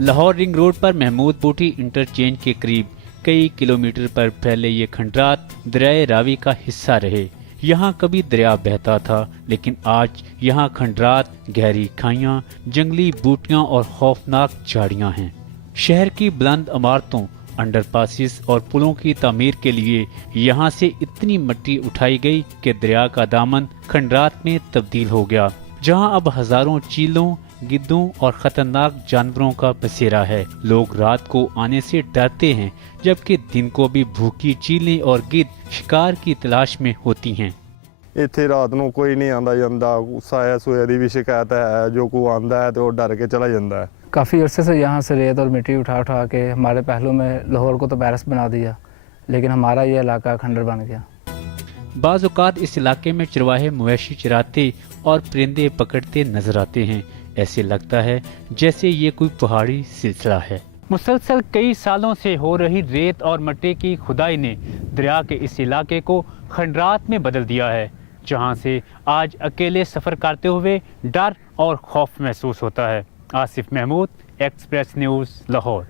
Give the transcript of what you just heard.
Lahore ring road پر Mahmood پوٹھی interchange کے قریب کئی کلومیٹر پر پہلے یہ کھنڈرات دریائے راوی کا حصہ رہے۔ یہاں کبھی دریا بہتا تھا، لیکن آج یہاں کھنڈرات، گہری کھائیاں، جنگلی بوٹیاں اور خوفناک جھاڑیاں ہیں۔ شہر کی بلند عمارتوں، انڈر پاسز اور پلوں کی تعمیر کے لیے یہاں سے اتنی مٹی اٹھائی گئی کہ دریا کا دامن کھنڈرات میں تبدیل ہو گیا، جہاں اب ہزاروں چیلوں، گدوں اور خطرناک جانوروں کا بسیرا ہے۔ لوگ رات کو آنے سے ڈرتے ہیں، جبکہ دن کو بھی بھوکی چیلیں اور گدھ شکار کی تلاش میں ہوتی ہیں۔ ਇੱਥੇ ਰਾਤ ਨੂੰ ਕੋਈ ਨਹੀਂ ਆਉਂਦਾ ਜਾਂਦਾ, ਸਾਇਆ ਸੋਇਆ ਦੀ ਵੀ ਸ਼ਿਕਾਇਤ ਹੈ, ਜੋ ਕੋਈ ਆਉਂਦਾ ਹੈ ਤੇ ਉਹ ਡਰ ਕੇ ਚਲਾ ਜਾਂਦਾ ہے۔ کافی عرصے سے یہاں سے ریت اور مٹی اٹھا اٹھا کے ہمارے پہلو میں لاہور کو تو پیرس بنا دیا، لیکن ہمارا یہ علاقہ کھنڈر بن گیا۔ بعض اوقات اس علاقے میں چرواہے مویشی چراتے اور پرندے پکڑتے نظر آتے ہیں۔ ایسے لگتا ہے جیسے یہ کوئی پہاڑی سلسلہ ہے۔ مسلسل کئی سالوں سے ہو رہی ریت اور مٹی کی کھدائی نے دریا کے اس علاقے کو کھنڈرات میں بدل دیا ہے، جہاں سے آج اکیلے سفر کرتے ہوئے ڈر اور خوف محسوس ہوتا ہے۔ Asif Mahmood, Express News, Lahore.